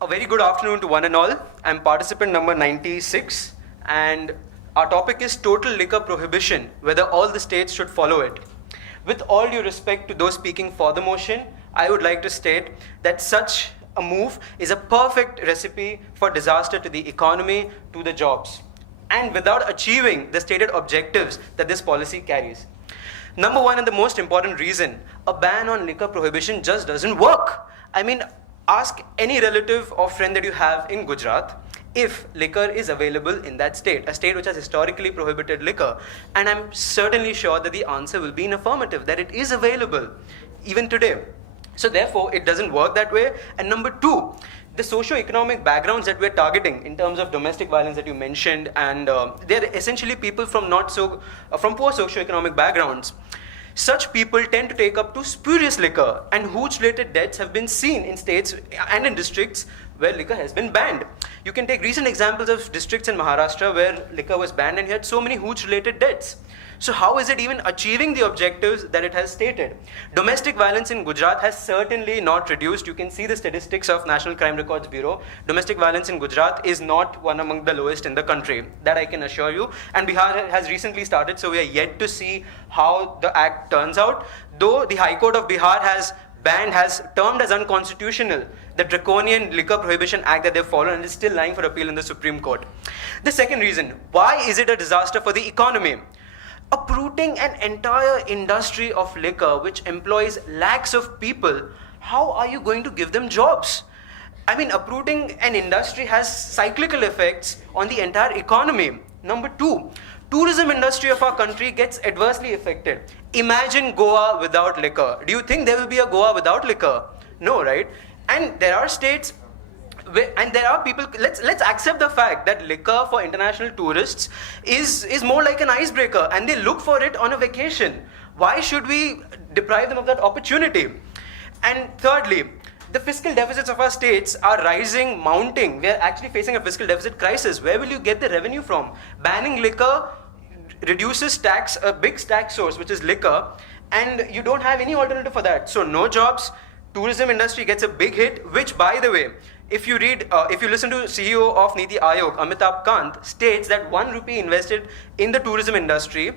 A very good afternoon to one and all. I'm participant number 96 and our topic is total liquor prohibition, whether all the states should follow it. With all due respect to those speaking for the motion, I would like to state that such a move is a perfect recipe for disaster to the economy, to the jobs, and without achieving the stated objectives that this policy carries. Number one and the most important reason, a ban on liquor prohibition just doesn't work. I mean, ask any relative or friend that you have in Gujarat if liquor is available in that state, a state which has historically prohibited liquor. And I'm certainly sure that the answer will be in affirmative, that it is available even today. So therefore, it doesn't work that way. And number two, the socio-economic backgrounds that we're targeting in terms of domestic violence that you mentioned, and they're essentially people from from poor socio-economic backgrounds. Such people tend to take up to spurious liquor, and hooch-related deaths have been seen in states and in districts where liquor has been banned. You can take recent examples of districts in Maharashtra where liquor was banned and you had so many hooch-related deaths. So how is it even achieving the objectives that it has stated? Domestic violence in Gujarat has certainly not reduced. You can see the statistics of National Crime Records Bureau. Domestic violence in Gujarat is not one among the lowest in the country. That I can assure you. And Bihar has recently started, so we are yet to see how the act turns out. Though the High Court of Bihar has termed as unconstitutional the draconian liquor prohibition act that they've followed and is still lying for appeal in the Supreme Court. The second reason, why is it a disaster for the economy? Uprooting an entire industry of liquor which employs lakhs of people, how are you going to give them jobs? I mean, uprooting an industry has cyclical effects on the entire economy. Number two, tourism industry of our country gets adversely affected. Imagine Goa without liquor. Do you think there will be a Goa without liquor? No, right? And there are states and there are people, let's accept the fact that liquor for international tourists is more like an icebreaker and they look for it on a vacation. Why should we deprive them of that opportunity? And thirdly, the fiscal deficits of our states are rising, mounting. We are actually facing a fiscal deficit crisis. Where will you get the revenue from? Banning liquor reduces tax, a big tax source, which is liquor, and you don't have any alternative for that. So no jobs, tourism industry gets a big hit, which by the way, if you listen to CEO of Niti Aayog, Amitabh Kant, states that 1 rupee invested in the tourism industry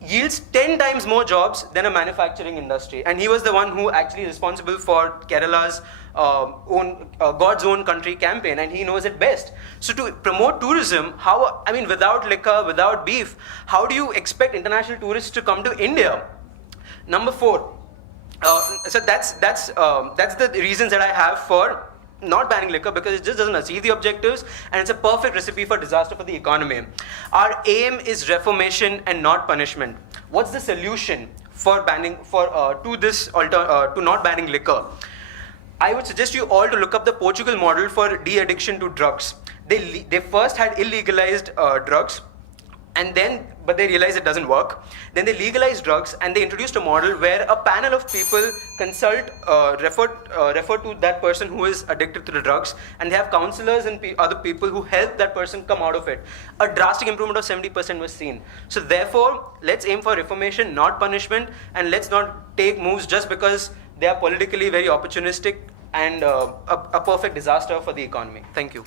yields 10 times more jobs than a manufacturing industry. And he was the one who actually is responsible for Kerala's God's Own Country campaign, and he knows it best. So to promote tourism, without liquor, without beef, how do you expect international tourists to come to India? Number four, so that's the reasons that I have for not banning liquor, because it just doesn't achieve the objectives and it's a perfect recipe for disaster for the economy. Our aim is reformation and not punishment. What's the solution for to not banning liquor? I would suggest you all to look up the Portugal model for de-addiction to drugs. They first had illegalized drugs, but they realized it doesn't work. Then they legalized drugs and they introduced a model where a panel of people refer to that person who is addicted to the drugs, and they have counselors and other people who help that person come out of it. A drastic improvement of 70% was seen. So therefore, let's aim for reformation, not punishment, and let's not take moves just because they are politically very opportunistic and a perfect disaster for the economy. Thank you.